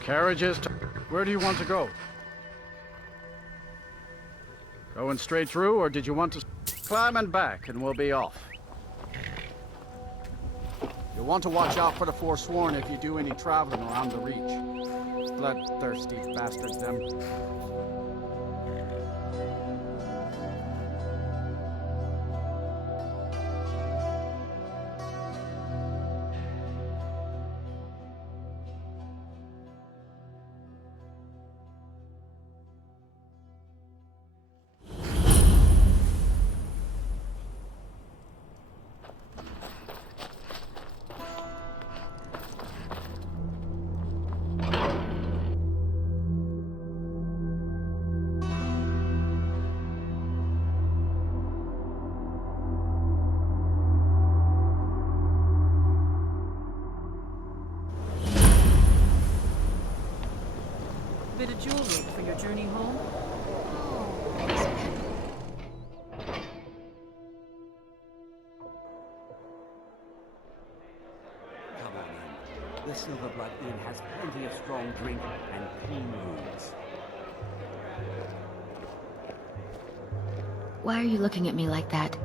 Carriages. Where do you want to go? Going straight through, or did you want to climb and back, and we'll be off? You'll want to watch out for the Forsworn if you do any traveling around the Reach. Bloodthirsty bastards, them. Bit of jewelry for your journey home? Come on in. The Silverblood Inn has plenty of strong drink and clean rooms. Why are you looking at me like that?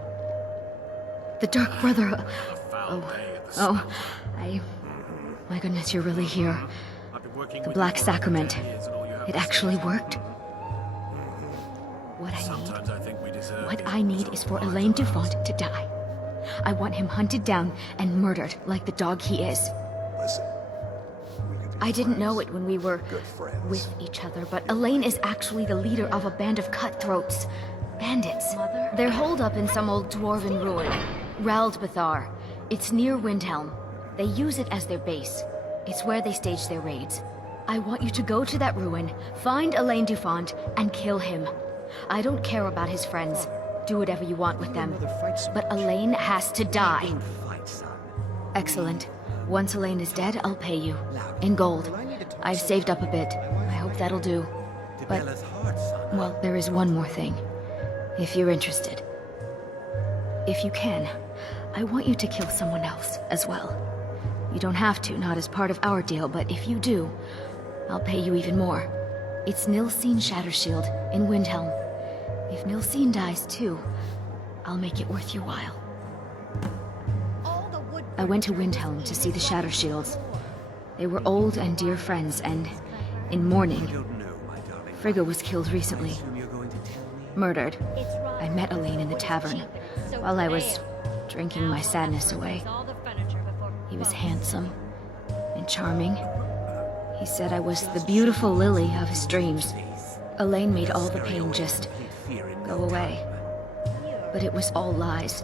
The Dark Brother... My goodness, you're really here. The Black Sacrament. It actually worked. What I need is for Elaine Dufont to die. I want him hunted down and murdered like the dog he is. I didn't know it when we were with each other, but Elaine is actually the leader of a band of cutthroats. Bandits. They're holed up in some old dwarven ruin. Raldbathar. It's near Windhelm. They use it as their base. It's where they stage their raids. I want you to go to that ruin, find Elaine Dufont, and kill him. I don't care about his friends. Do whatever you want with them. But Elaine has to die. Excellent. Once Elaine is dead, I'll pay you. In gold. I've saved up a bit. I hope that'll do. But, well, there is one more thing. If you're interested. If you can, I want you to kill someone else as well. You don't have to, not as part of our deal, but if you do, I'll pay you even more. It's Nilsine Shattershield in Windhelm. If Nilsine dies too, I'll make it worth your while. I went to Windhelm to see the Shattershields. They were old and dear friends, and in mourning. Frigga was killed recently. Murdered. I met Elaine in the tavern, while I was drinking my sadness away. He was handsome and charming. He said I was the beautiful lily of his dreams. Elaine made all the pain just go away. But it was all lies.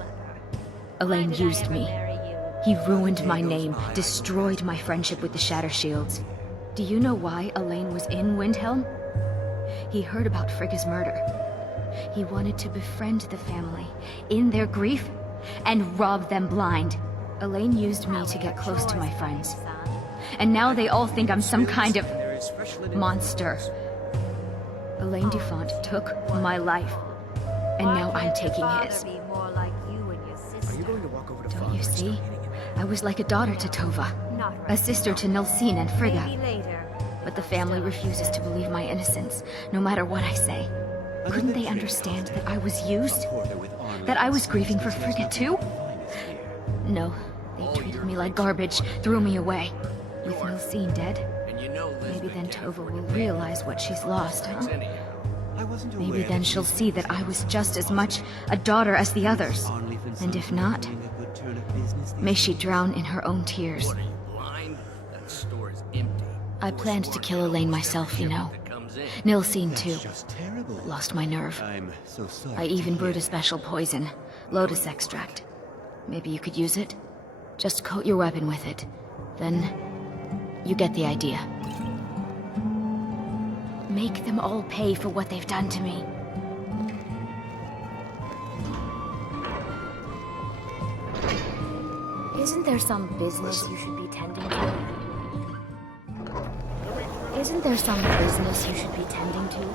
Elaine used me. He ruined my name, destroyed my friendship with the Shattershields. Do you know why Elaine was in Windhelm? He heard about Frigga's murder. He wanted to befriend the family, in their grief, and rob them blind. Elaine used me to get close to my friends. And now they all think I'm some kind of monster. Elaine Dufont took my life, and now I'm taking his. Don't you see? I was like a daughter to Tova, a sister to Nilsine and Frigga. But the family refuses to believe my innocence, no matter what I say. Couldn't they understand that I was used? That I was grieving for Frigga too? No, they treated me like garbage, threw me away. With Nilsine dead, maybe then Tova will realize what she's lost, huh? Maybe then she'll see that I was just as much a daughter as the others. And if not, may she drown in her own tears. What, are you blind? That store is empty. I planned to kill Elaine myself, you know. Nilsine too. Lost my nerve. I'm so sorry. I even brewed a special poison, lotus extract. Maybe you could use it? Just coat your weapon with it. Then, you get the idea. Make them all pay for what they've done to me. Isn't there some business you should be tending to? Isn't there some business you should be tending to?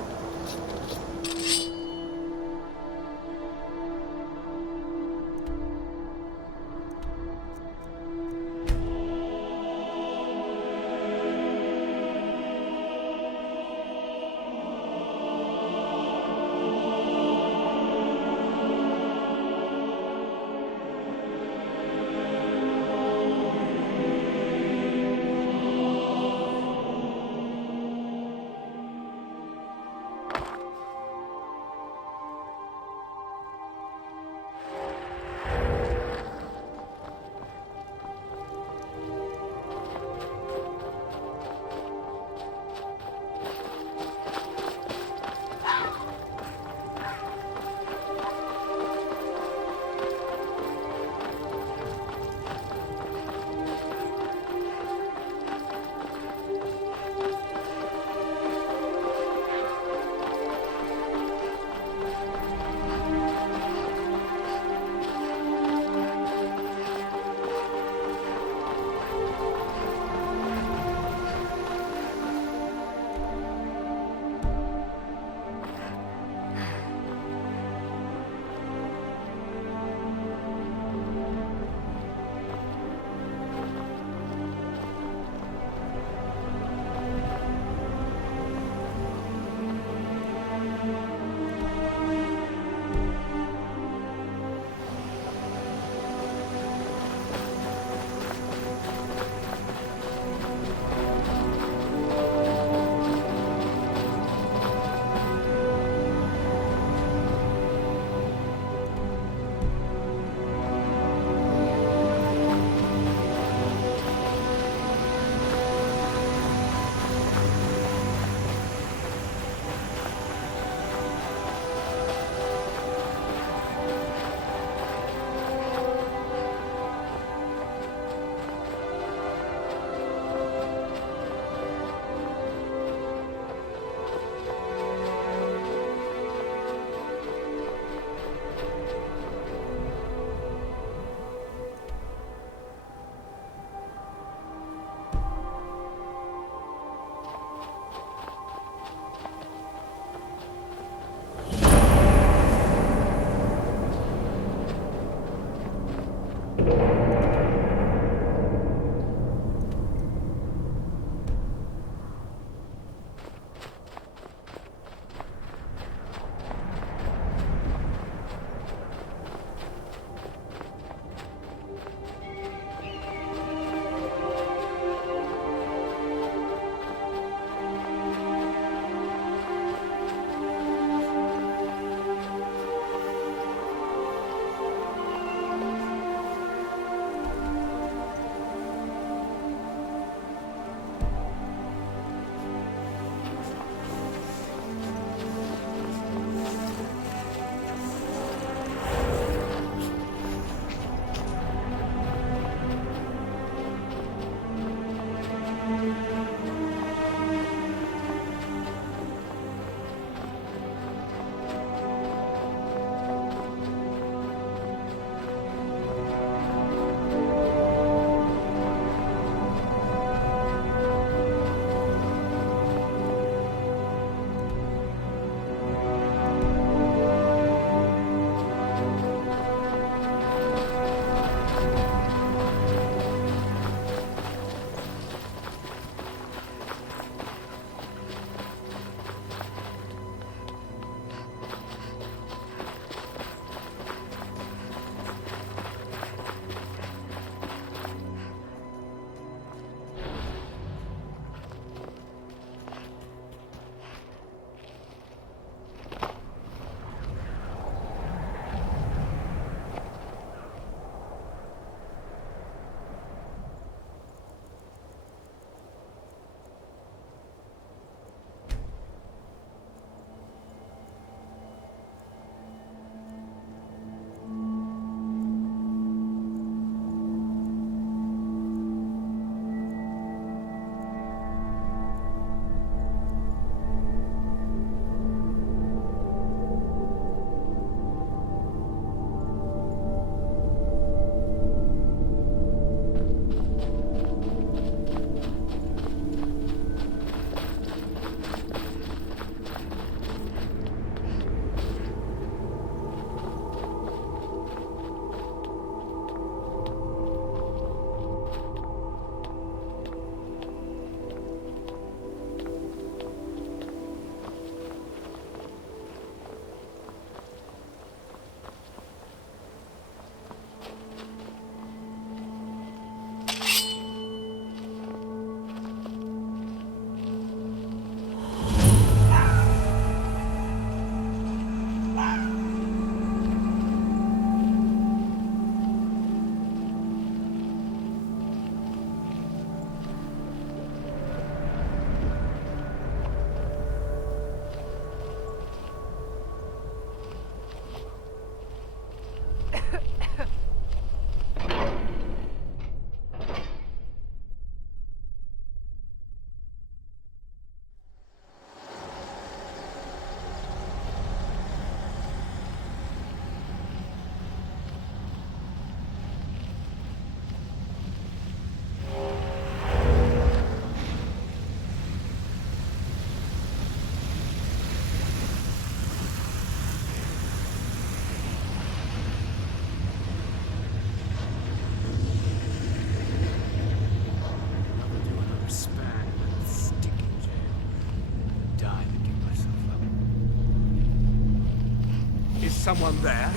someone there?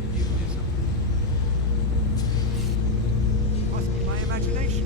Did you hear something? Must be my imagination.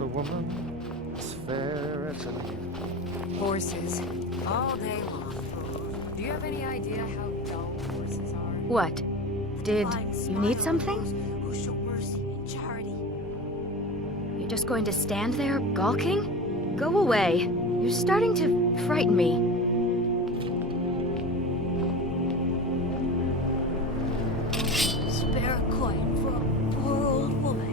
A woman as fair as a leaf. Horses. All day long. Do you have any idea how dull horses are? What? Did you need something? Who show mercy and charity? You're just going to stand there, gawking? Go away. You're starting to frighten me. Spare a coin for a poor old woman.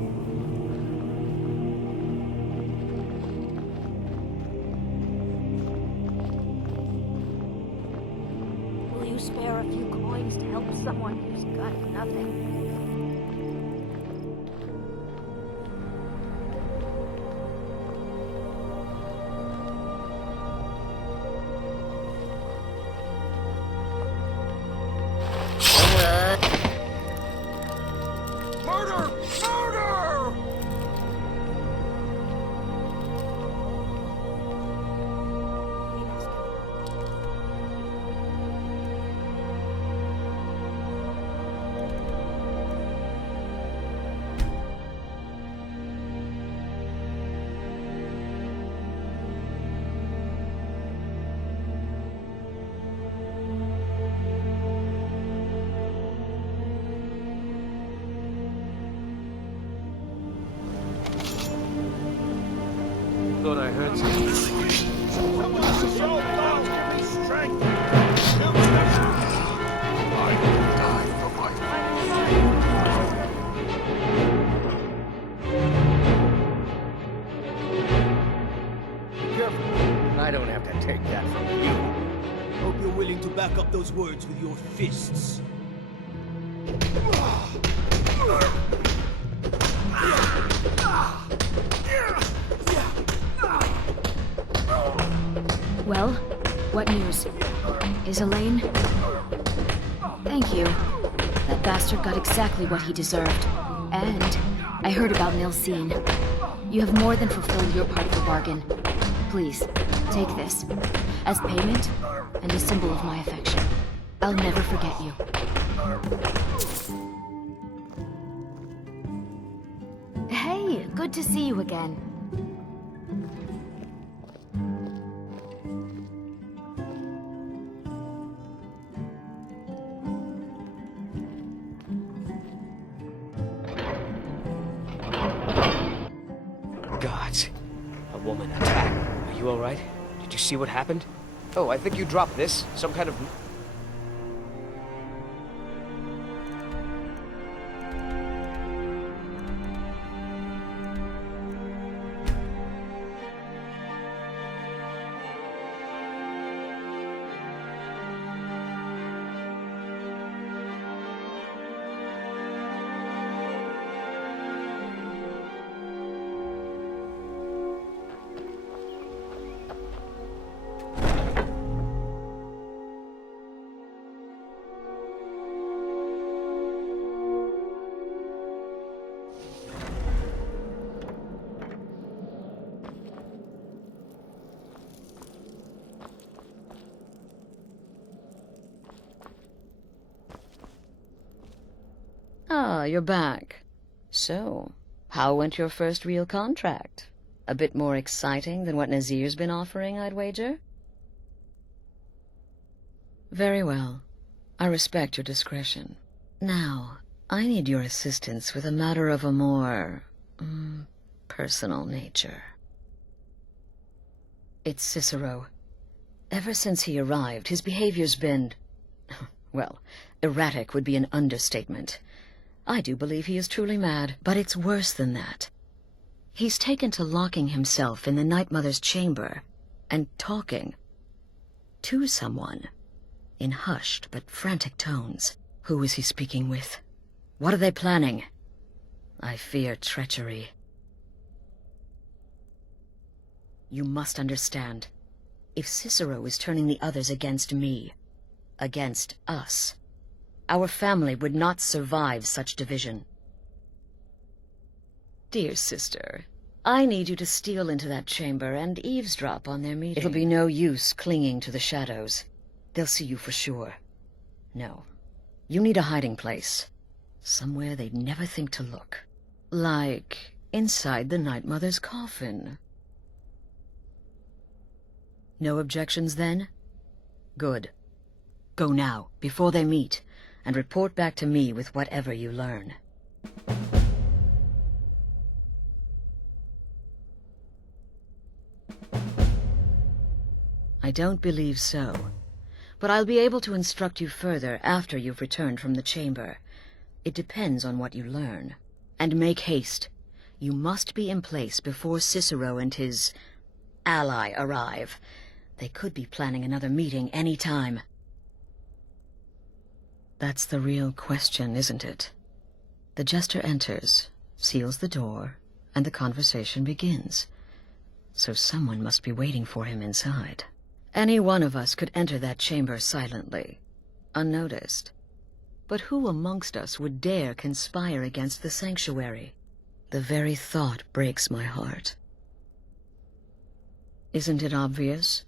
Will you spare a few coins to help someone who's got nothing? Murder! Murder! Thought I heard something. Someone show down! Give me strength! I will die for my Careful. I don't have to take that from you. Hope you're willing to back up those words with your fists. Well, what news? Is Elaine? Thank you. That bastard got exactly what he deserved. And I heard about Nilsine. You have more than fulfilled your part of the bargain. Please, take this. As payment, and a symbol of my affection. I'll never forget you. Hey, good to see you again. Gods. A woman attacked. Are you alright? Did you see what happened? Oh, I think you dropped this. Some kind of... you're back. So, how went your first real contract? A bit more exciting than what Nazir's been offering, I'd wager? Very well. I respect your discretion. Now, I need your assistance with a matter of a more... personal nature. It's Cicero. Ever since he arrived, his behavior's been... well, erratic would be an understatement. I do believe he is truly mad, but it's worse than that. He's taken to locking himself in the Night Mother's chamber and talking to someone in hushed but frantic tones. Who is he speaking with? What are they planning? I fear treachery. You must understand. If Cicero is turning the others against me, against us, our family would not survive such division. Dear sister, I need you to steal into that chamber and eavesdrop on their meeting. It'll be no use clinging to the shadows. They'll see you for sure. No, you need a hiding place. Somewhere they'd never think to look. Like inside the Night Mother's coffin. No objections, then? Good. Go now, before they meet, and report back to me with whatever you learn. I don't believe so, but I'll be able to instruct you further after you've returned from the chamber. It depends on what you learn. And make haste. You must be in place before Cicero and his ally arrive. They could be planning another meeting any time. That's the real question, isn't it? The jester enters, seals the door, and the conversation begins. So someone must be waiting for him inside. Any one of us could enter that chamber silently, unnoticed. But who amongst us would dare conspire against the sanctuary? The very thought breaks my heart. Isn't it obvious?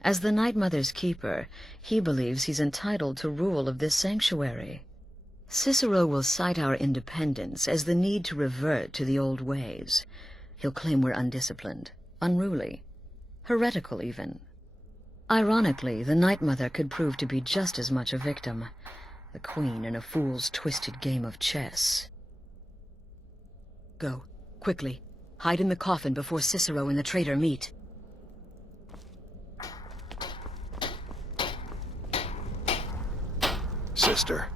As the Night Mother's keeper, he believes he's entitled to rule of this sanctuary. Cicero will cite our independence as the need to revert to the old ways. He'll claim we're undisciplined, unruly, heretical even. Ironically, the Night Mother could prove to be just as much a victim, the queen in a fool's twisted game of chess. Go, quickly. Hide in the coffin before Cicero and the traitor meet. Sister.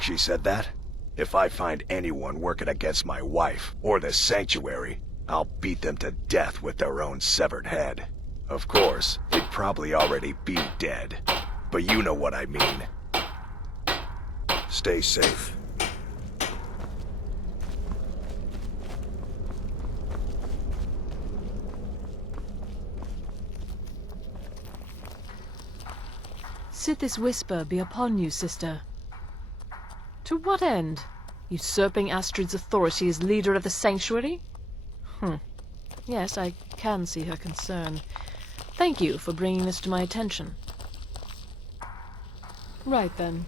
She said that? If I find anyone working against my wife, or the sanctuary, I'll beat them to death with their own severed head. Of course, they'd probably already be dead. But you know what I mean. Stay safe. Sithis whisper be upon you, sister. To what end? Usurping Astrid's authority as leader of the sanctuary? Yes, I can see her concern. Thank you for bringing this to my attention. Right then.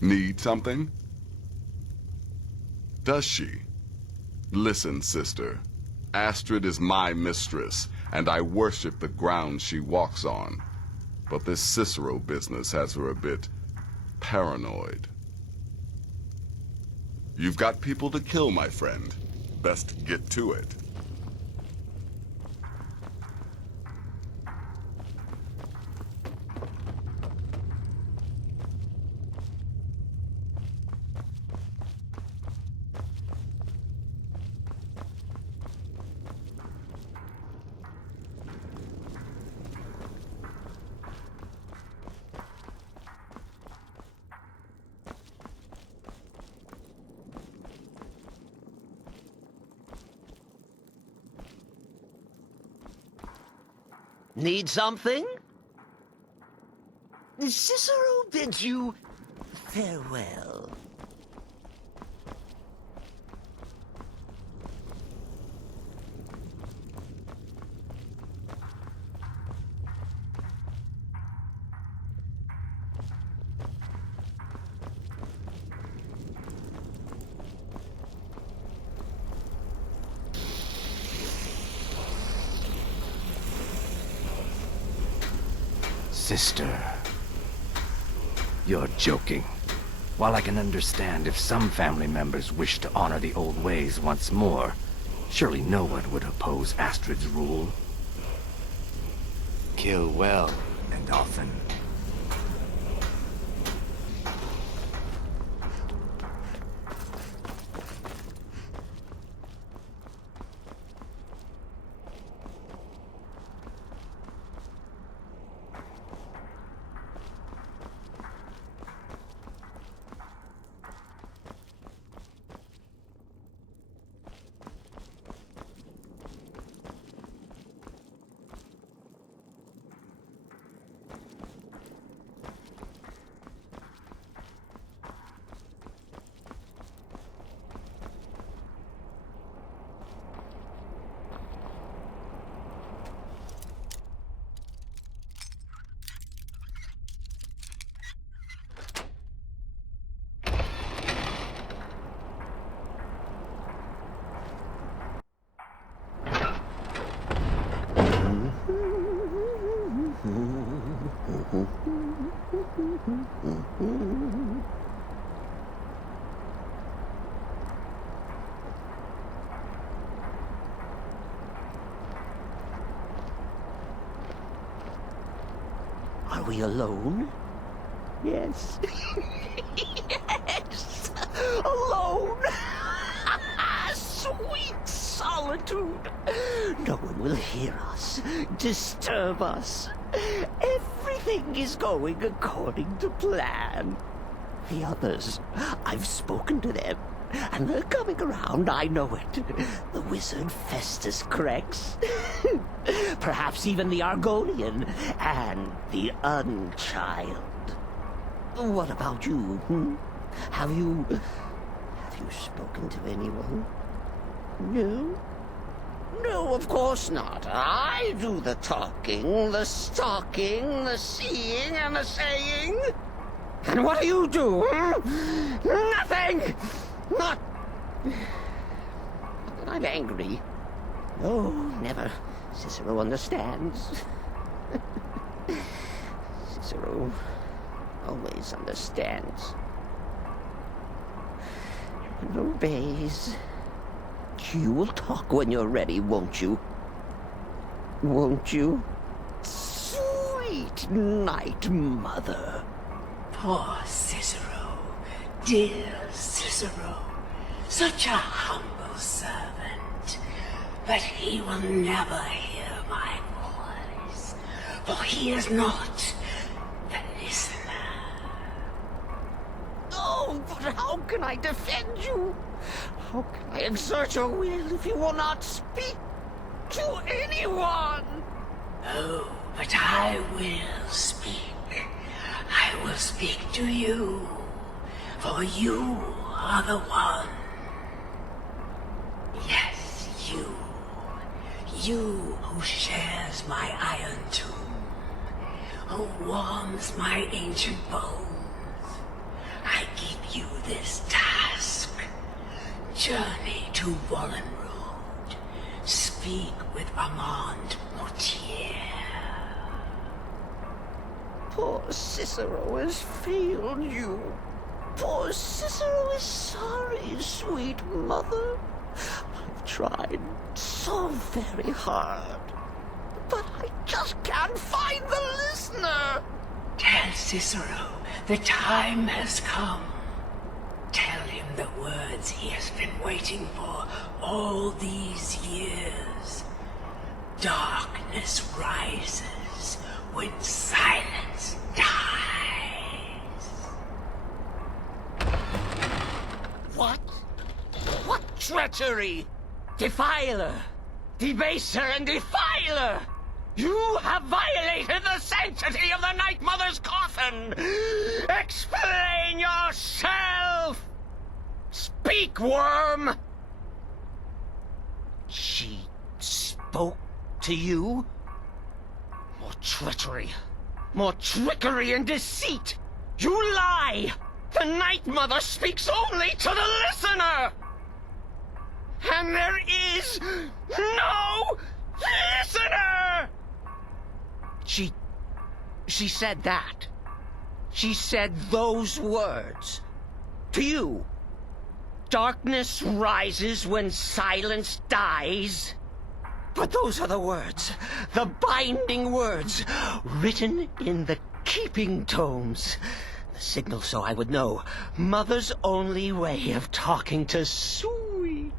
Need something? Does she? Listen, sister. Astrid is my mistress, and I worship the ground she walks on. But this Cicero business has her a bit paranoid. You've got people to kill, my friend. Best get to it. Need something? Cicero bids you farewell. sister. You're joking. While I can understand if some family members wish to honor the old ways once more, surely no one would oppose Astrid's rule. Kill well and often. Are we alone? Yes. Yes! Alone! Sweet solitude! No one will hear us, disturb us. Everything is going according to plan. The others, I've spoken to them, and they're coming around, I know it. The wizard Festus Crex. Perhaps even the Argonian, and the Unchild. What about you, hmm? Have you spoken to anyone? No? No, of course not. I do the talking, the stalking, the seeing, and the saying. And what do? Hmm? Nothing! Not that I'm angry. No, never. Cicero understands. Cicero always understands. And obeys. You will talk when you're ready, won't you? Won't you? Sweet night, mother. Poor Cicero, dear Cicero, such a humble servant, but he will never hear my voice, for he is not the listener. Oh, but how can I defend you? How can I exert your will if you will not speak to anyone? Oh, but I will speak. I will speak to you, for you are the one. Yes, you. You who shares my iron tomb, who warms my ancient bones. I give you this task. Journey to Wallen Road. Speak with Armand Mortier. Poor Cicero has failed you. Poor Cicero is sorry, sweet mother. I've tried so very hard, but I just can't find the listener. Tell Cicero the time has come. Tell him the words he has been waiting for all these years. Darkness rises when silence dies. What? What treachery? Defiler! Debaser and defiler! You have violated the sanctity of the Night Mother's coffin! Explain yourself! Speak, worm! She spoke to you? More treachery, more trickery and deceit! You lie! The Night Mother speaks only to the listener! And there is no listener! She said that. She said those words. To you. Darkness rises when silence dies. But those are the words, the binding words, written in the keeping tomes. The signal so I would know. Mother's only way of talking to sweet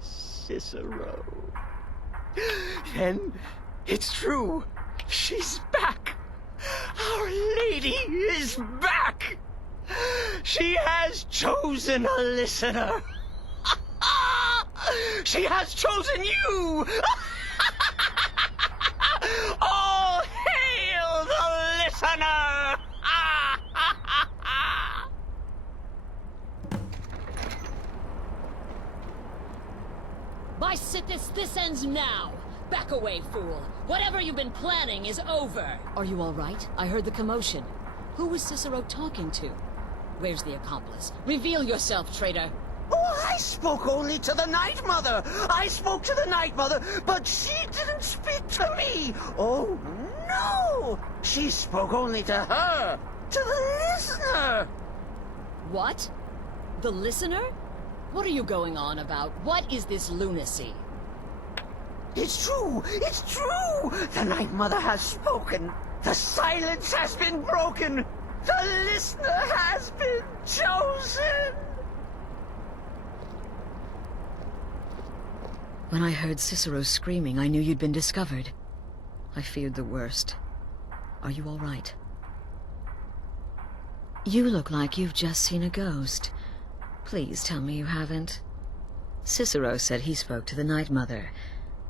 Cicero. And it's true. She's back. Our lady is back. She has chosen a listener. She has chosen you. All hail the listener. By Sithis, this ends now. Back away, fool. Whatever you've been planning is over. Are you all right? I heard the commotion. Who was Cicero talking to? Where's the accomplice? Reveal yourself, traitor. Oh, I spoke only to the Night Mother. I spoke to the Night Mother, but she didn't speak to me. Oh, no. She spoke only to her, to the listener. What? The listener? What are you going on about? What is this lunacy? It's true! It's true! The Night Mother has spoken! The silence has been broken! The listener has been chosen! When I heard Cicero screaming, I knew you'd been discovered. I feared the worst. Are you all right? You look like you've just seen a ghost. Please tell me you haven't. Cicero said he spoke to the Night Mother,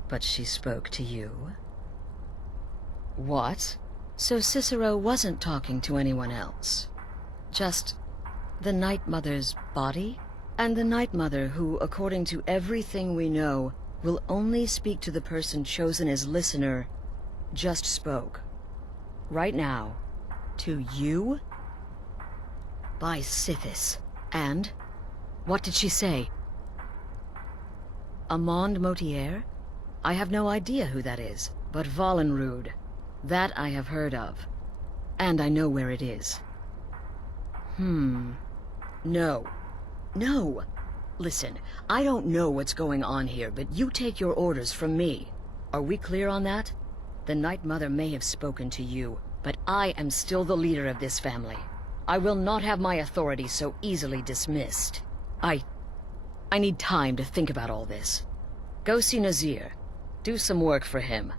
but she spoke to you. What? So Cicero wasn't talking to anyone else? Just the Night Mother's body? And the Night Mother who, according to everything we know, will only speak to the person chosen as listener, just spoke. Right now. To you? By Sithis. And? What did she say? Amand Motier? I have no idea who that is, but Valenrud. That I have heard of. And I know where it is. No. No! Listen, I don't know what's going on here, but you take your orders from me. Are we clear on that? The Night Mother may have spoken to you, but I am still the leader of this family. I will not have my authority so easily dismissed. I need time to think about all this. Go see Nazir. Do some work for him.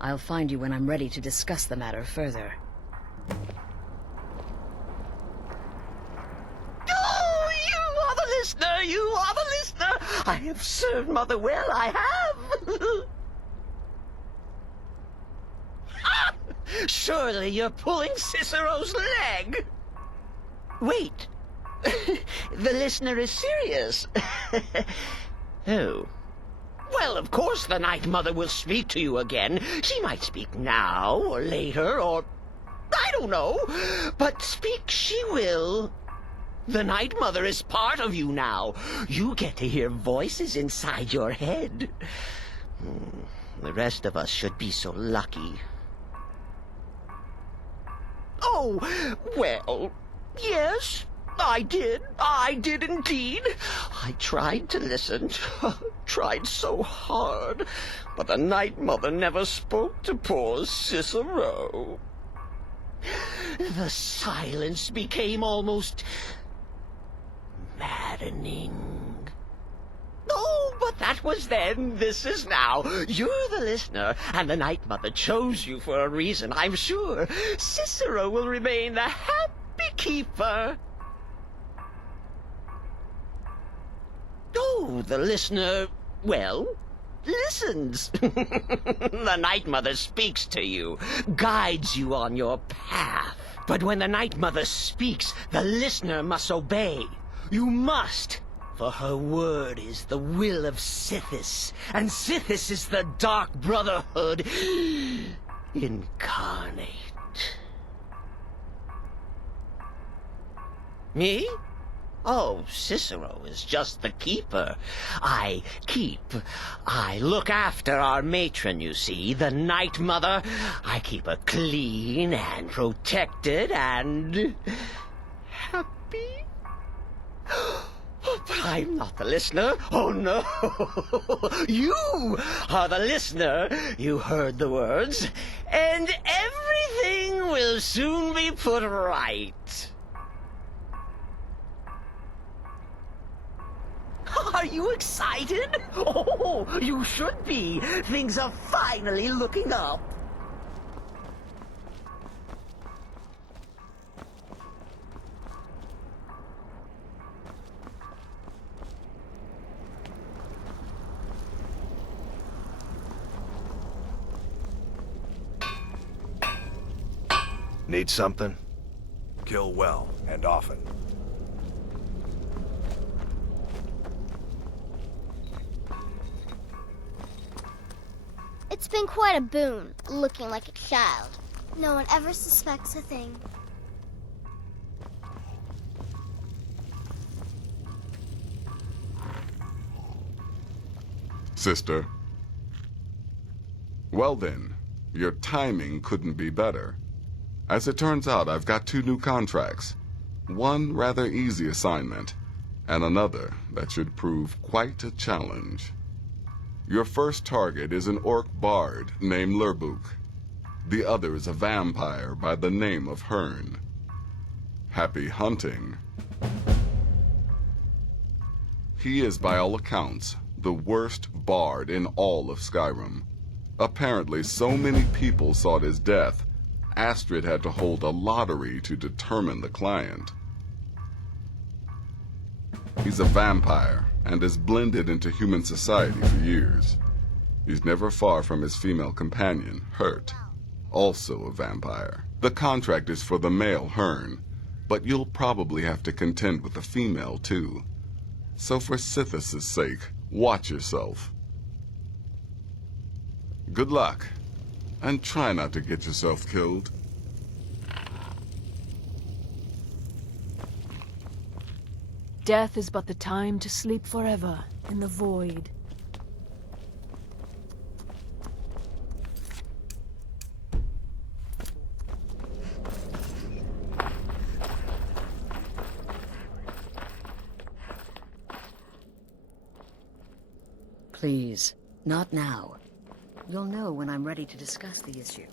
I'll find you when I'm ready to discuss the matter further. Oh, you are the listener! You are the listener! I have served Mother well, I have! Surely you're pulling Cicero's leg! Wait! The listener is serious. Oh. Well, of course the Night Mother will speak to you again. She might speak now, or later, or... I don't know. But speak she will. The Night Mother is part of you now. You get to hear voices inside your head. The rest of us should be so lucky. Oh, well, yes, I did. I did indeed. I tried to listen, tried so hard, but the Night Mother never spoke to poor Cicero. The silence became almost maddening. Oh, but that was then. This is now. You're the listener, and the Night Mother chose you for a reason, I'm sure. Cicero will remain the happy keeper. Oh, the listener, well, listens. The Night Mother speaks to you, guides you on your path. But when the Night Mother speaks, the listener must obey. You must. For her word is the will of Sithis, and Sithis is the Dark Brotherhood incarnate. Me? Oh, Cicero is just the keeper. I look after our matron, you see, the Night Mother. I keep her clean and protected and happy. But I'm not the listener. Oh, no. You are the listener. You heard the words. And everything will soon be put right. Are you excited? Oh, you should be. Things are finally looking up. Need something? Kill well and often. It's been quite a boon, looking like a child. No one ever suspects a thing. Sister. Well then, your timing couldn't be better. As it turns out, I've got 2 new contracts. One rather easy assignment, and another that should prove quite a challenge. Your first target is an orc bard named Lurbuk. The other is a vampire by the name of Hearn. Happy hunting. He is, by all accounts, the worst bard in all of Skyrim. Apparently, so many people sought his death, Astrid had to hold a lottery to determine the client. He's a vampire and has blended into human society for years. He's never far from his female companion, Hurt, also a vampire. The contract is for the male Hearn, but you'll probably have to contend with the female too. So for Sithis' sake, watch yourself. Good luck, and try not to get yourself killed. Death is but the time to sleep forever in the void. Please, not now. You'll know when I'm ready to discuss the issue.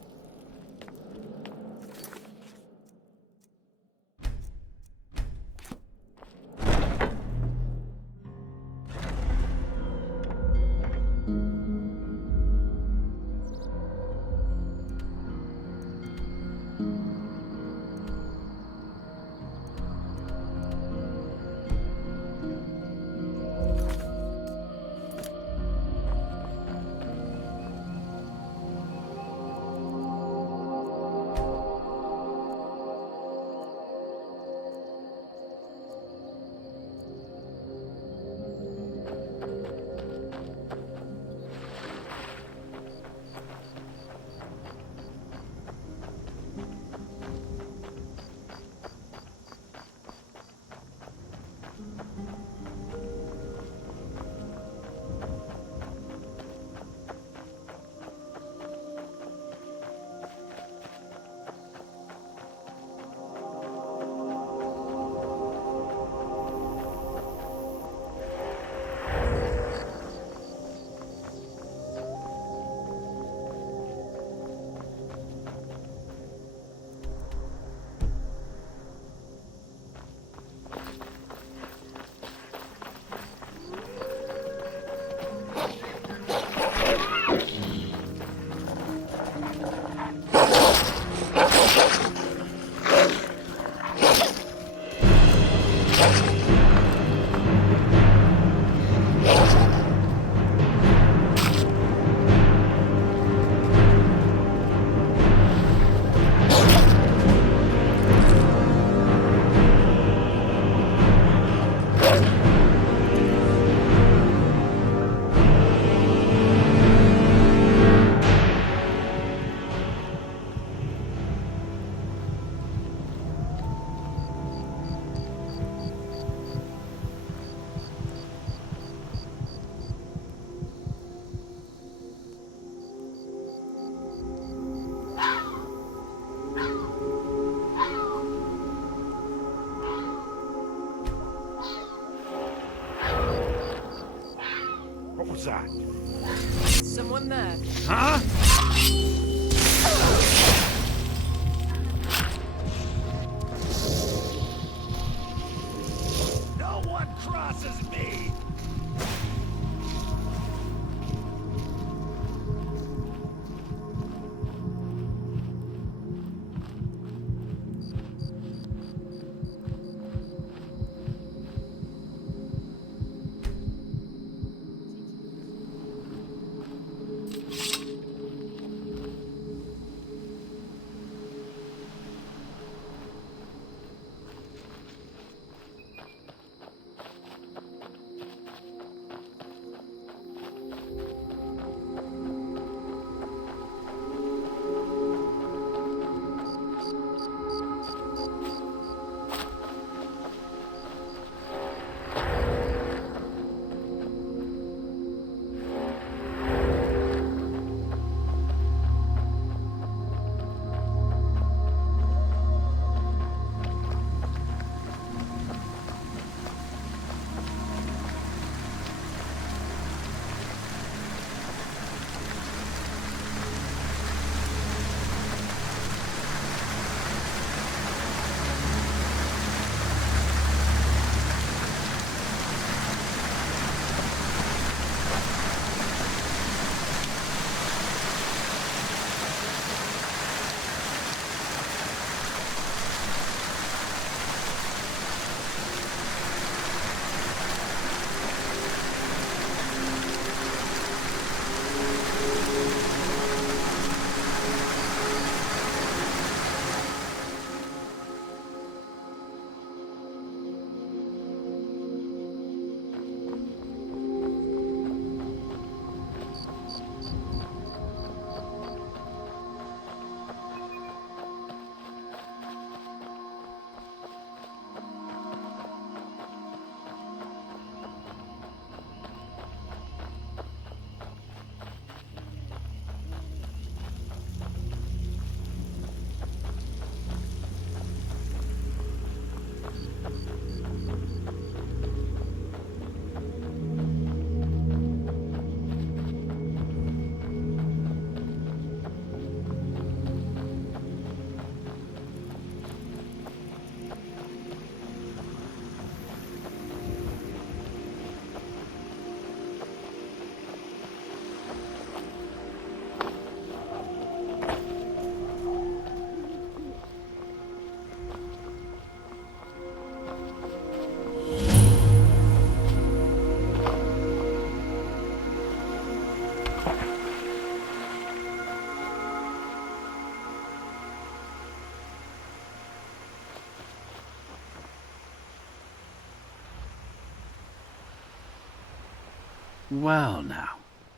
Well now,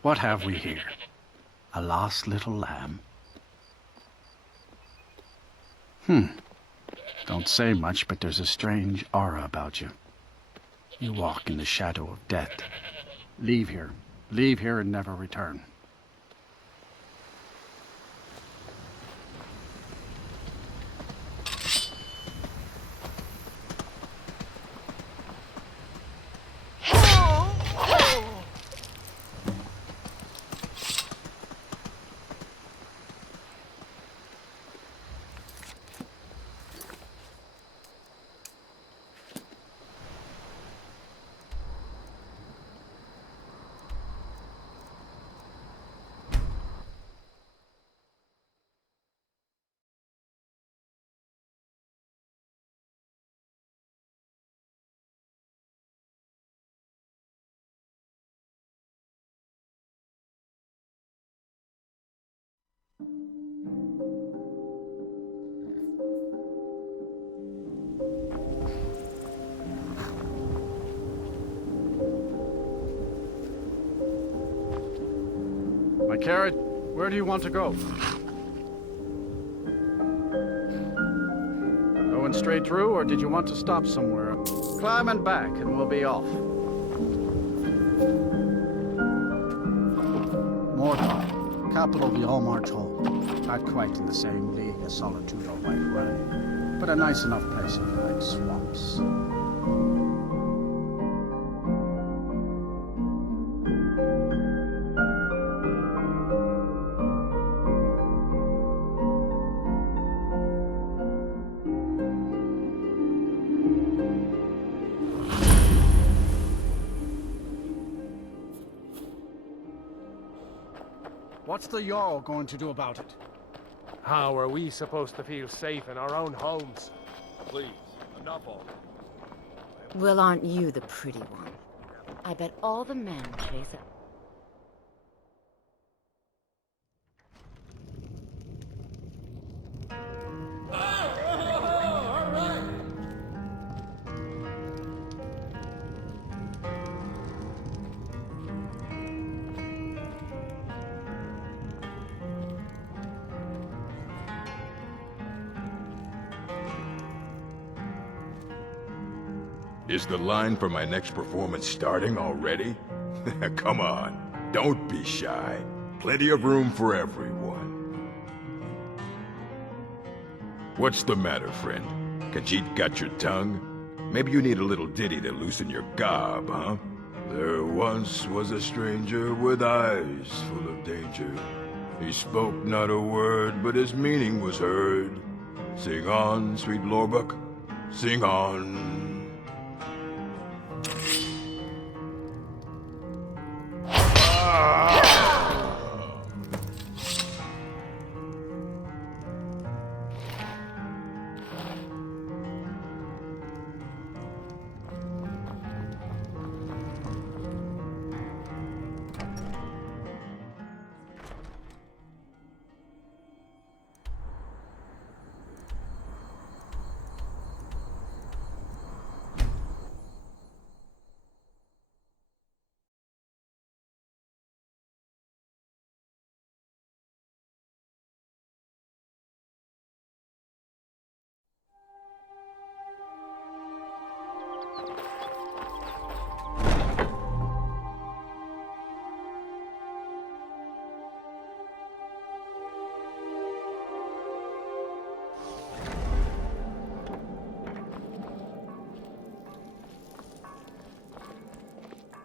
what have we here? A lost little lamb? Don't say much, but there's a strange aura about you. You walk in the shadow of death. Leave here. Leave here and never return. My carrot, where do you want to go? Going straight through, or did you want to stop somewhere? Climb and back, and we'll be off. Mordor, capital of the Allmarch Hold. Not quite in the same league as Solitude or White Run, but a nice enough place if you like swamps. What's the Jarl going to do about it? How are we supposed to feel safe in our own homes? Please, enough already. Well, aren't you the pretty one? I bet all the men chase it. Is the line for my next performance starting already? Come on, don't be shy. Plenty of room for everyone. What's the matter, friend? Khajiit got your tongue? Maybe you need a little ditty to loosen your gob, huh? There once was a stranger with eyes full of danger. He spoke not a word, but his meaning was heard. Sing on, sweet Lorbuck, sing on.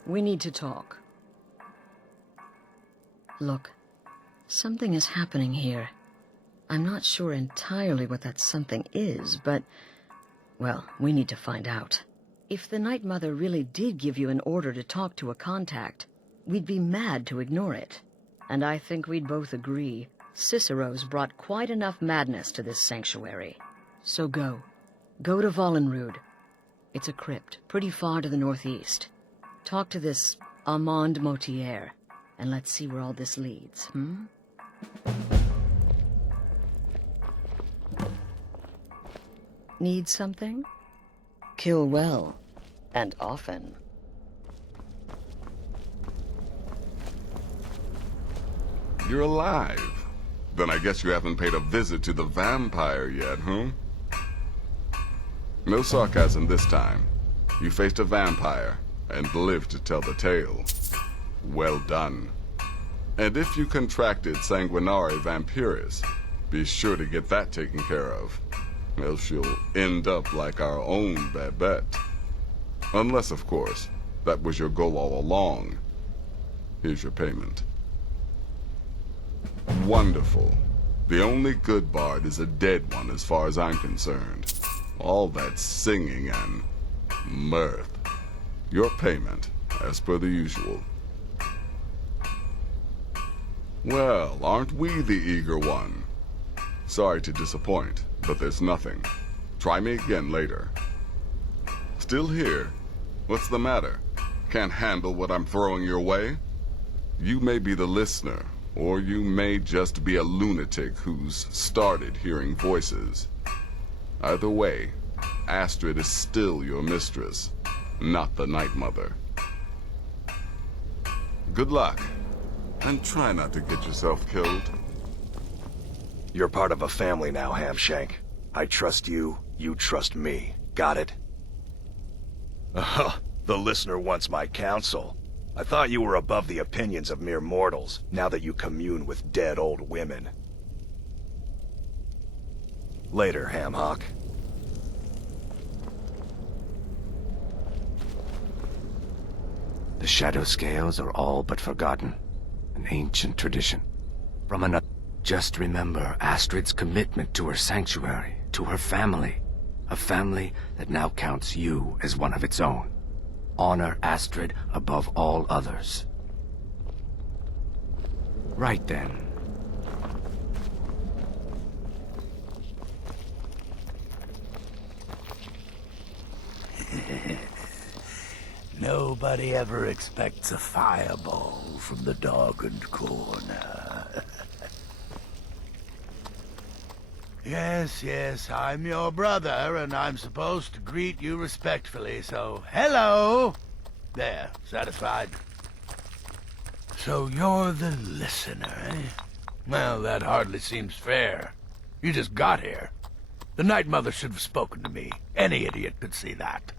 We need to talk. Look, something is happening here. I'm not sure entirely what that something is, but, well, we need to find out. If the Night Mother really did give you an order to talk to a contact, we'd be mad to ignore it. And I think we'd both agree Cicero's brought quite enough madness to this sanctuary. So go. Go to Vollenrud. It's a crypt, pretty far to the northeast. Talk to this Armand Motier, and let's see where all this leads, Need something? Kill well, and often. You're alive. Then I guess you haven't paid a visit to the vampire yet, huh? No sarcasm this time. You faced a vampire and lived to tell the tale. Well done. And if you contracted sanguinare vampiris, be sure to get that taken care of. Else you'll end up like our own Babette. Unless, of course, that was your goal all along. Here's your payment. Wonderful. The only good bard is a dead one as far as I'm concerned. All that singing and mirth. Your payment, as per the usual. Well, aren't we the eager one? Sorry to disappoint, but there's nothing. Try me again later. Still here? What's the matter? Can't handle what I'm throwing your way? You may be the listener, or you may just be a lunatic who's started hearing voices. Either way, Astrid is still your mistress, not the Night Mother. Good luck, and try not to get yourself killed. You're part of a family now, Hamshank. I trust you, you trust me. Got it? The listener wants my counsel. I thought you were above the opinions of mere mortals, now that you commune with dead old women. Later, Hamhawk. The shadow scales are all but forgotten. An ancient tradition. From another. Just remember Astrid's commitment to her sanctuary, to her family. A family that now counts you as one of its own. Honor Astrid above all others. Right then. Nobody ever expects a fireball from the darkened corner. Yes, I'm your brother, and I'm supposed to greet you respectfully, so hello! There, satisfied? So you're the listener, eh? Well, that hardly seems fair. You just got here. The Night Mother should have spoken to me. Any idiot could see that.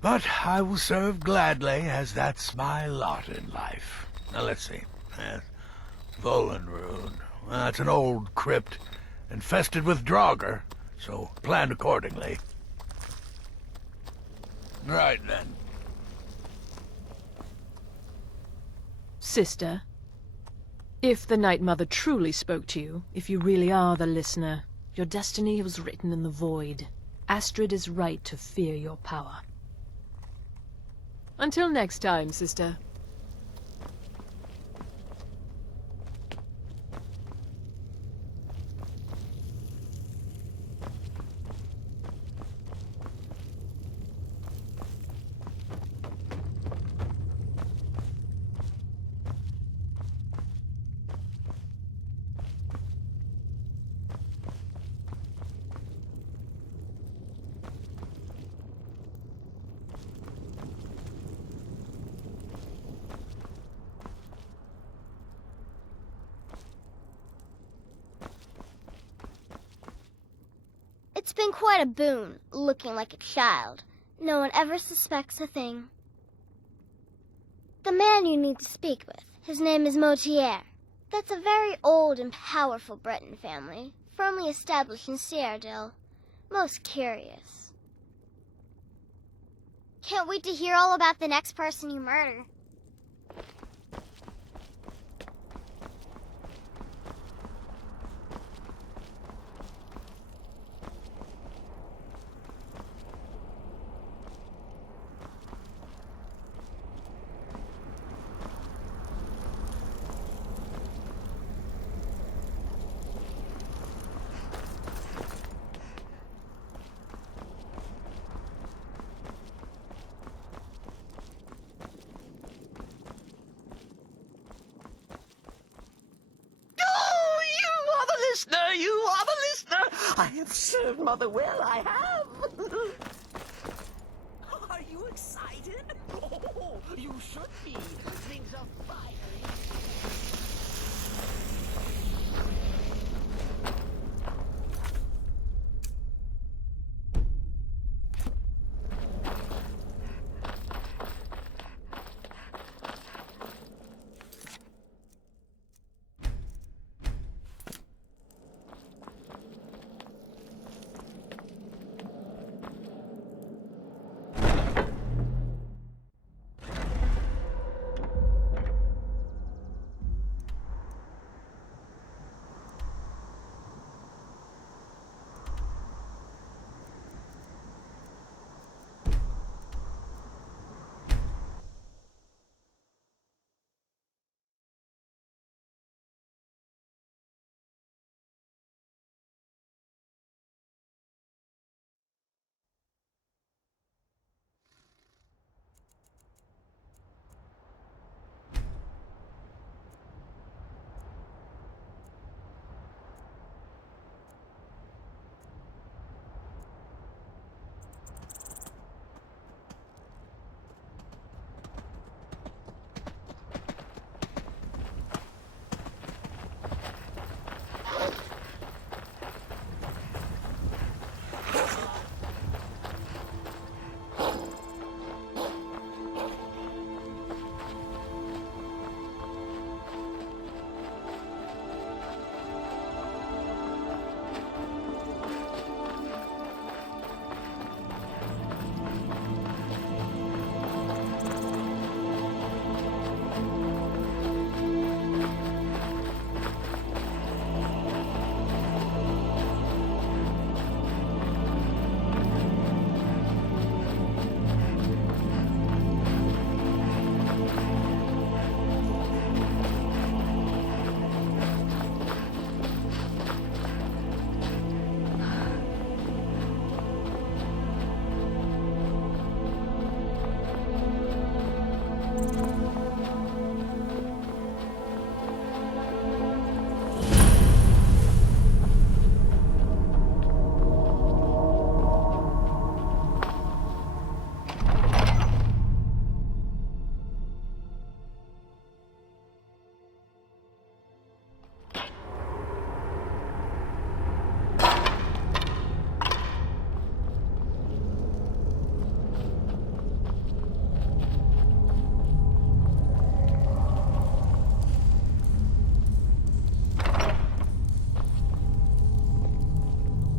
But I will serve gladly, as that's my lot in life. Now let's see. Volenrune. Well, that's an old crypt, infested with Draugr, so plan accordingly. Right then. Sister, if the Night Mother truly spoke to you, if you really are the listener, your destiny was written in the void. Astrid is right to fear your power. Until next time, sister. It's been quite a boon, looking like a child. No one ever suspects a thing. The man you need to speak with, his name is Motier. That's a very old and powerful Breton family, firmly established in Cyrodiil. Most curious. Can't wait to hear all about the next person you murder. You are the listener! I have served Mother well, I have! Are you excited? Oh, you should be. Things are fine.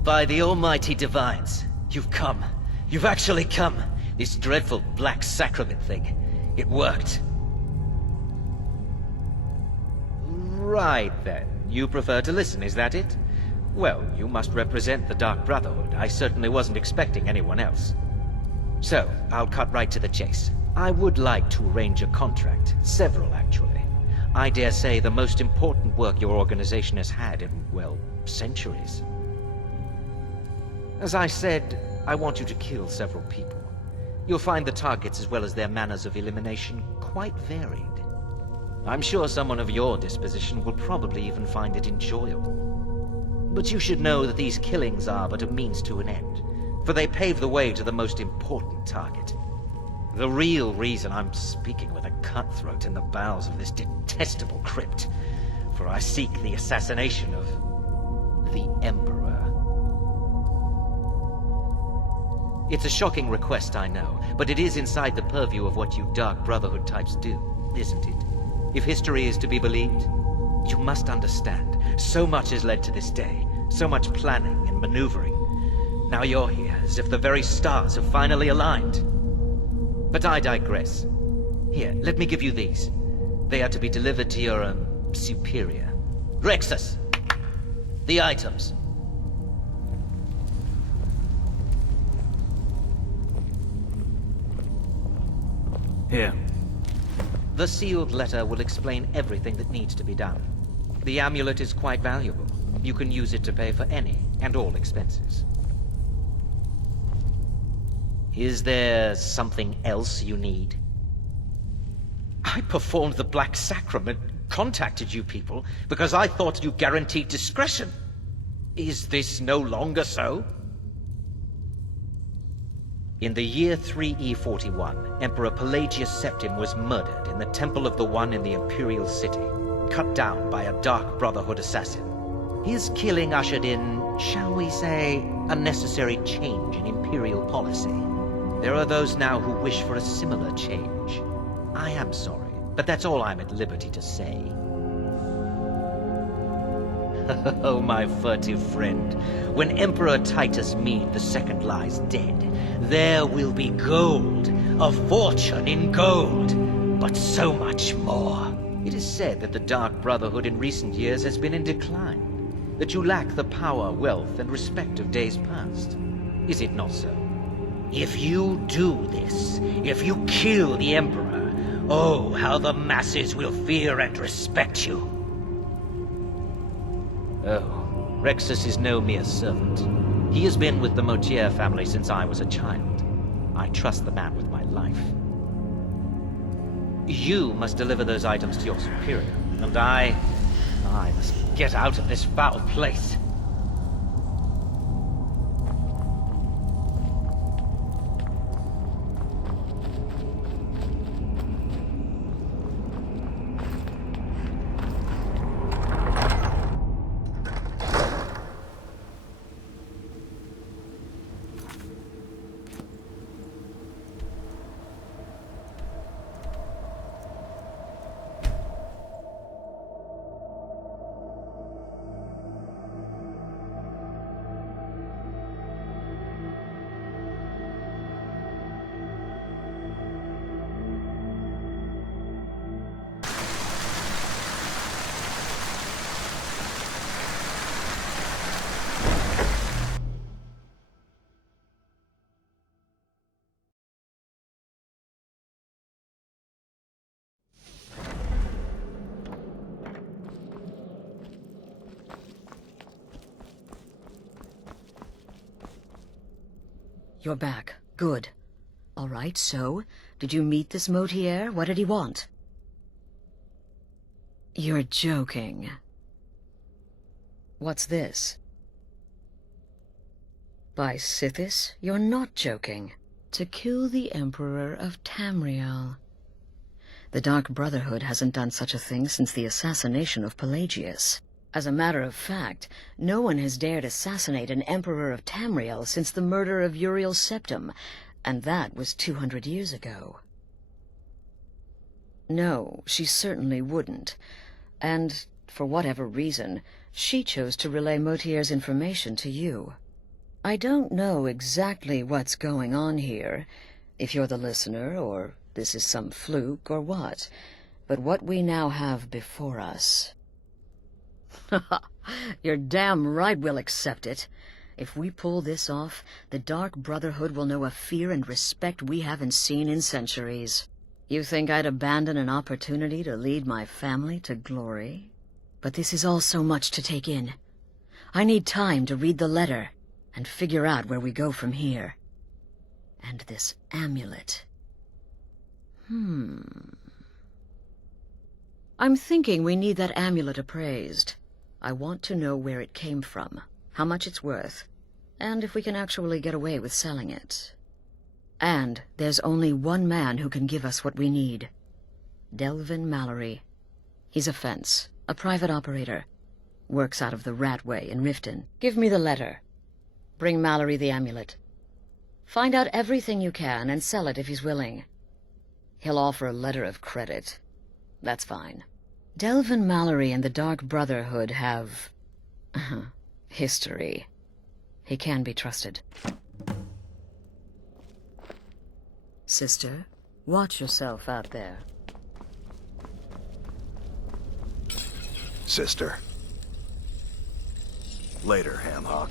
By the almighty divines, you've come. You've actually come. This dreadful black sacrament thing. It worked. Right then. You prefer to listen, is that it? Well, you must represent the Dark Brotherhood. I certainly wasn't expecting anyone else. So, I'll cut right to the chase. I would like to arrange a contract. Several, actually. I dare say the most important work your organization has had in, well, centuries. As I said, I want you to kill several people. You'll find the targets as well as their manners of elimination quite varied. I'm sure someone of your disposition will probably even find it enjoyable. But you should know that these killings are but a means to an end, for they pave the way to the most important target. The real reason I'm speaking with a cutthroat in the bowels of this detestable crypt, for I seek the assassination of the Emperor. It's a shocking request, I know, but it is inside the purview of what you Dark Brotherhood types do, isn't it? If history is to be believed, you must understand, so much has led to this day, so much planning and maneuvering. Now you're here, as if the very stars have finally aligned. But I digress. Here, let me give you these. They are to be delivered to your, superior. Rexus! The items. Here. The sealed letter will explain everything that needs to be done. The amulet is quite valuable. You can use it to pay for any and all expenses. Is there something else you need? I performed the Black Sacrament, contacted you people, because I thought you guaranteed discretion. Is this no longer so? In the year 3E41, Emperor Pelagius Septim was murdered in the Temple of the One in the Imperial City, cut down by a Dark Brotherhood assassin. His killing ushered in, shall we say, a necessary change in Imperial policy. There are those now who wish for a similar change. I am sorry, but that's all I'm at liberty to say. Oh, my furtive friend, when Emperor Titus Mede II lies dead, there will be gold, a fortune in gold, but so much more. It is said that the Dark Brotherhood in recent years has been in decline, that you lack the power, wealth, and respect of days past. Is it not so? If you do this, if you kill the Emperor, oh, how the masses will fear and respect you. Oh, Rexus is no mere servant. He has been with the Motier family since I was a child. I trust the man with my life. You must deliver those items to your superior, and I must get out of this foul place. You're back. Good. All right, so, did you meet this Motier? What did he want? You're joking. What's this? By Sithis, you're not joking. To kill the Emperor of Tamriel. The Dark Brotherhood hasn't done such a thing since the assassination of Pelagius. As a matter of fact, no one has dared assassinate an Emperor of Tamriel since the murder of Uriel Septim, and that was 200 years ago. No, she certainly wouldn't. And, for whatever reason, she chose to relay Motier's information to you. I don't know exactly what's going on here, if you're the listener, or this is some fluke, or what. But what we now have before us... You're damn right we'll accept it. If we pull this off, the Dark Brotherhood will know a fear and respect we haven't seen in centuries. You think I'd abandon an opportunity to lead my family to glory? But this is all so much to take in. I need time to read the letter and figure out where we go from here. And this amulet... I'm thinking we need that amulet appraised. I want to know where it came from, how much it's worth, and if we can actually get away with selling it. And there's only one man who can give us what we need. Delvin Mallory. He's a fence, a private operator. Works out of the Ratway in Riften. Give me the letter. Bring Mallory the amulet. Find out everything you can and sell it if he's willing. He'll offer a letter of credit. That's fine. Delvin Mallory and the Dark Brotherhood have... history. He can be trusted. Sister, watch yourself out there. Sister. Later, Hamhawk.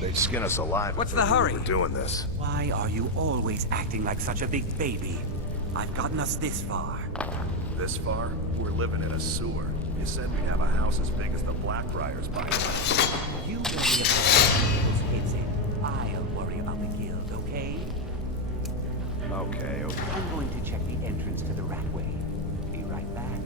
They'd skin us alive. What's the hurry? We're doing this. Why are you always acting like such a big baby? I've gotten us this far. This far? We're living in a sewer. You said we'd have a house as big as the Blackbriars by now. You worry about those kids in. I'll worry about the guild, okay? Okay. I'm going to check the entrance to the Ratway. Be right back.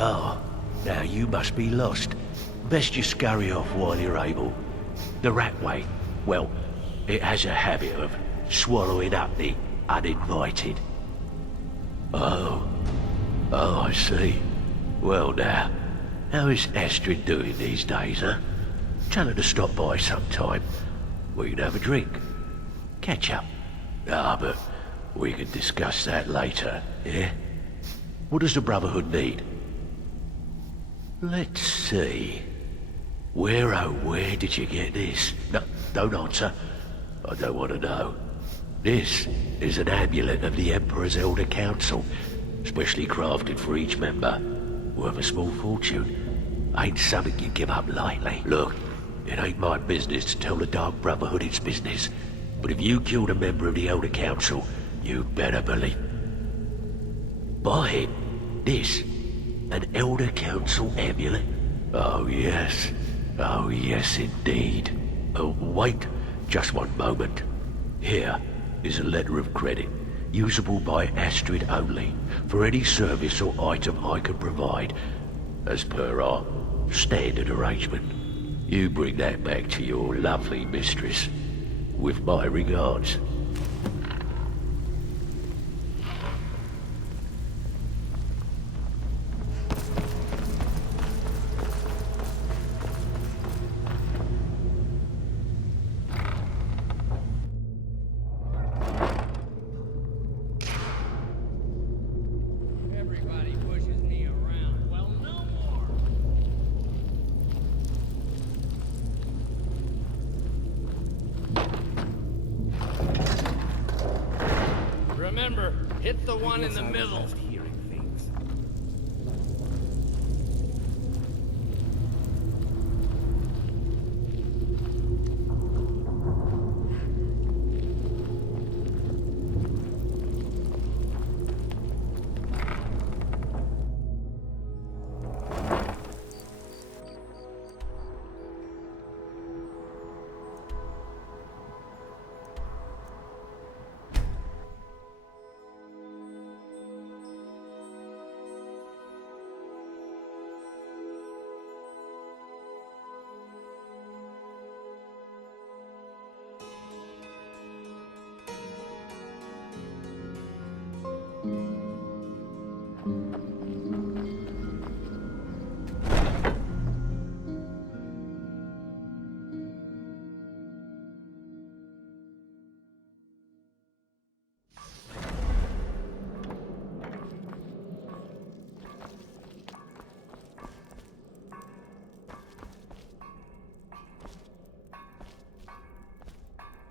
Oh, now you must be lost. Best you scurry off while you're able. The Ratway, well, it has a habit of swallowing up the uninvited. Oh, I see. Well now, how is Astrid doing these days, huh? Tell her to stop by sometime. We can have a drink. Catch up. But we can discuss that later, yeah? What does the Brotherhood need? Let's see. Where did you get this? No, don't answer. I don't want to know. This is an amulet of the Emperor's Elder Council, specially crafted for each member, worth a small fortune. Ain't something you give up lightly. Look, it ain't my business to tell the Dark Brotherhood its business, but if you killed a member of the Elder Council, you better believe. Buy it. This, an Elder Council amulet? Oh yes indeed. Oh, wait just one moment. Here is a letter of credit, usable by Astrid only, for any service or item I can provide, as per our standard arrangement. You bring that back to your lovely mistress, with my regards. Remember, hit the one in the middle.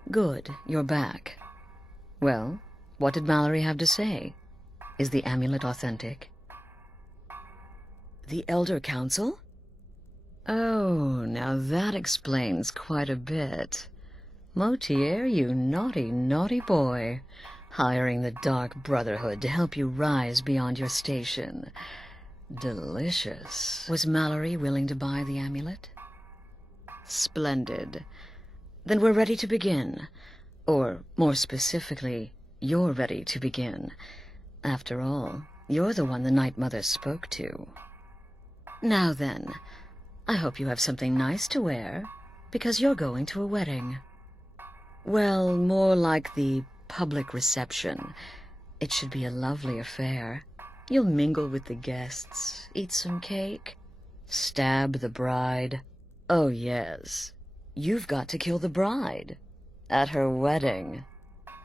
Good, you're back. Well, what did Mallory have to say? Is the amulet authentic? The Elder Council? Oh, now that explains quite a bit. Motier, you naughty, naughty boy. Hiring the Dark Brotherhood to help you rise beyond your station. Delicious. Was Mallory willing to buy the amulet? Splendid. Then we're ready to begin. Or, more specifically, you're ready to begin. After all, you're the one the Night Mother spoke to. Now then, I hope you have something nice to wear, because you're going to a wedding. Well, more like the public reception. It should be a lovely affair. You'll mingle with the guests, eat some cake, stab the bride. Oh yes, you've got to kill the bride at her wedding.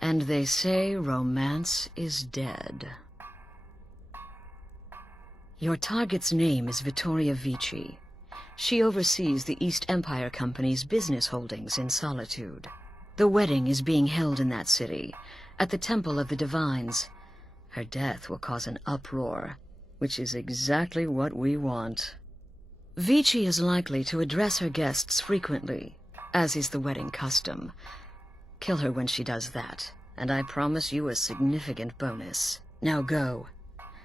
And they say romance is dead. Your target's name is Vittoria Vici. She oversees the East Empire Company's business holdings in Solitude. The wedding is being held in that city, at the Temple of the Divines. Her death will cause an uproar, which is exactly what we want. Vici is likely to address her guests frequently, as is the wedding custom. Kill her when she does that, and I promise you a significant bonus. Now go,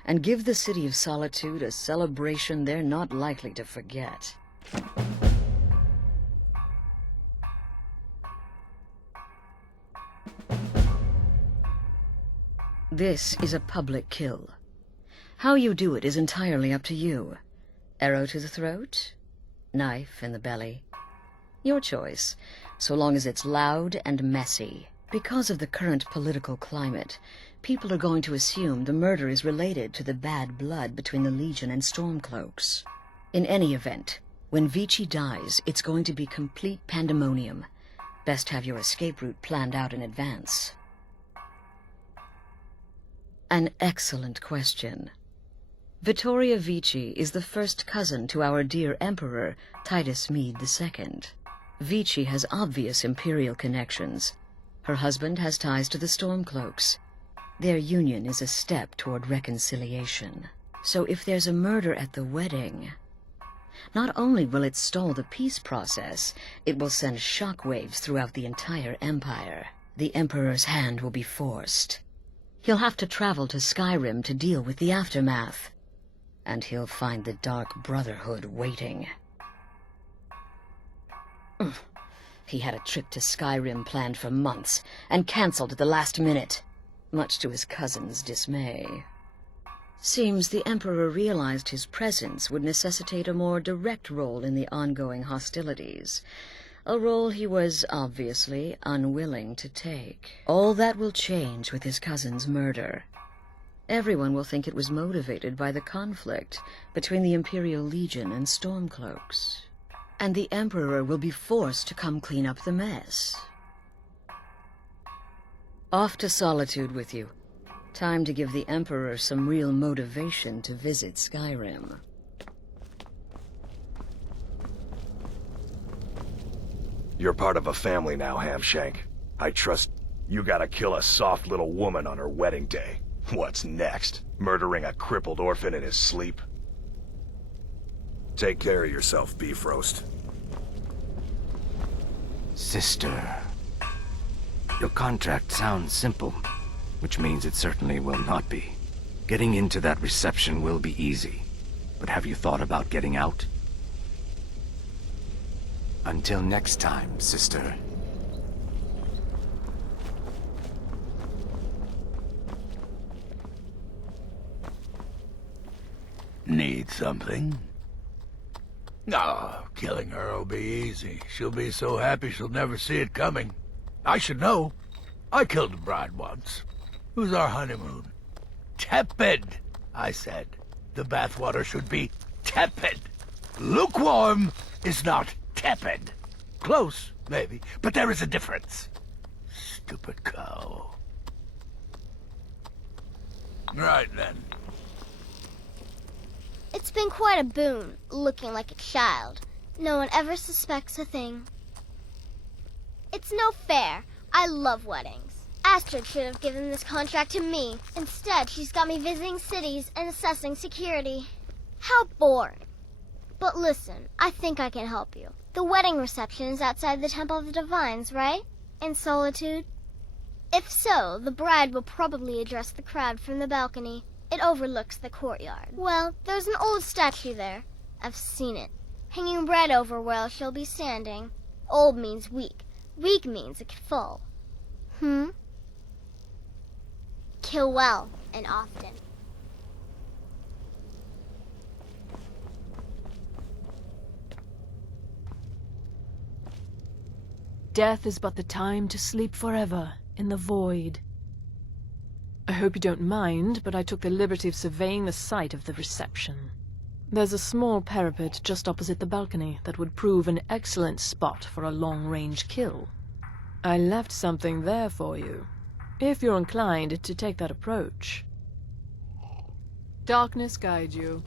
and give the City of Solitude a celebration they're not likely to forget. This is a public kill. How you do it is entirely up to you. Arrow to the throat? Knife in the belly? Your choice, so long as it's loud and messy. Because of the current political climate, people are going to assume the murder is related to the bad blood between the Legion and Stormcloaks. In any event, when Vici dies, it's going to be complete pandemonium. Best have your escape route planned out in advance. An excellent question. Vittoria Vici is the first cousin to our dear Emperor, Titus Mede II. Vici has obvious imperial connections. Her husband has ties to the Stormcloaks. Their union is a step toward reconciliation. So if there's a murder at the wedding, not only will it stall the peace process, it will send shockwaves throughout the entire Empire. The Emperor's hand will be forced. He'll have to travel to Skyrim to deal with the aftermath. And he'll find the Dark Brotherhood waiting. He had a trip to Skyrim planned for months, and cancelled at the last minute, much to his cousin's dismay. Seems the Emperor realized his presence would necessitate a more direct role in the ongoing hostilities, a role he was obviously unwilling to take. All that will change with his cousin's murder. Everyone will think it was motivated by the conflict between the Imperial Legion and Stormcloaks. And the Emperor will be forced to come clean up the mess. Off to Solitude with you. Time to give the Emperor some real motivation to visit Skyrim. You're part of a family now, Hamshank. I trust you gotta kill a soft little woman on her wedding day. What's next? Murdering a crippled orphan in his sleep? Take care of yourself, Beef Roast. Sister. Your contract sounds simple, which means it certainly will not be. Getting into that reception will be easy, but have you thought about getting out? Until next time, sister. Need something? No, killing her will be easy. She'll be so happy she'll never see it coming. I should know. I killed a bride once. It was our honeymoon. Tepid, I said. The bathwater should be tepid. Lukewarm is not tepid. Close, maybe, but there is a difference. Stupid cow. Right then. It's been quite a boon, looking like a child. No one ever suspects a thing. It's no fair. I love weddings. Astrid should have given this contract to me. Instead, she's got me visiting cities and assessing security. How boring. But listen, I think I can help you. The wedding reception is outside the Temple of the Divines, right? In Solitude? If so, the bride will probably address the crowd from the balcony. It overlooks the courtyard. Well, there's an old statue there. I've seen it. Hanging bread over where she'll be standing. Old means weak. Weak means it could fall. Kill well and often. Death is but the time to sleep forever in the void. I hope you don't mind, but I took the liberty of surveying the site of the reception. There's a small parapet just opposite the balcony that would prove an excellent spot for a long-range kill. I left something there for you, if you're inclined to take that approach. Darkness guide you.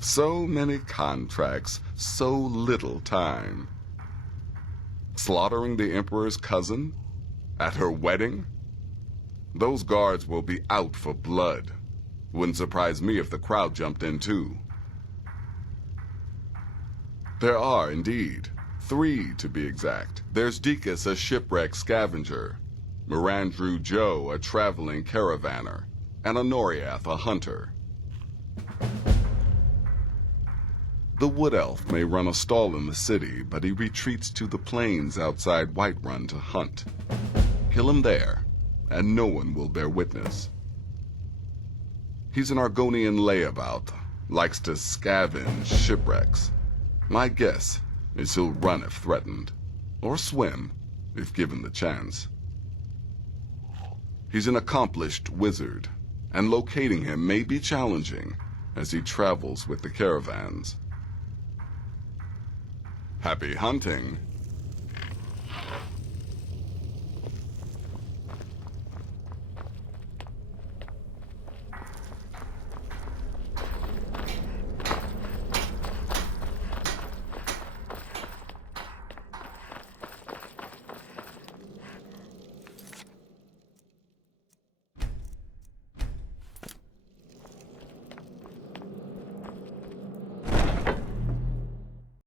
So many contracts, so little time. Slaughtering the Emperor's cousin? At her wedding? Those guards will be out for blood. Wouldn't surprise me if the crowd jumped in too. There are, indeed. 3, to be exact. There's Deacus, a shipwreck scavenger. Mirandrew Joe, a traveling caravaner. And Honoriath, a hunter. The Wood Elf may run a stall in the city, but he retreats to the plains outside Whiterun to hunt. Kill him there, and no one will bear witness. He's an Argonian layabout, likes to scavenge shipwrecks. My guess is he'll run if threatened, or swim if given the chance. He's an accomplished wizard, and locating him may be challenging as he travels with the caravans. Happy hunting.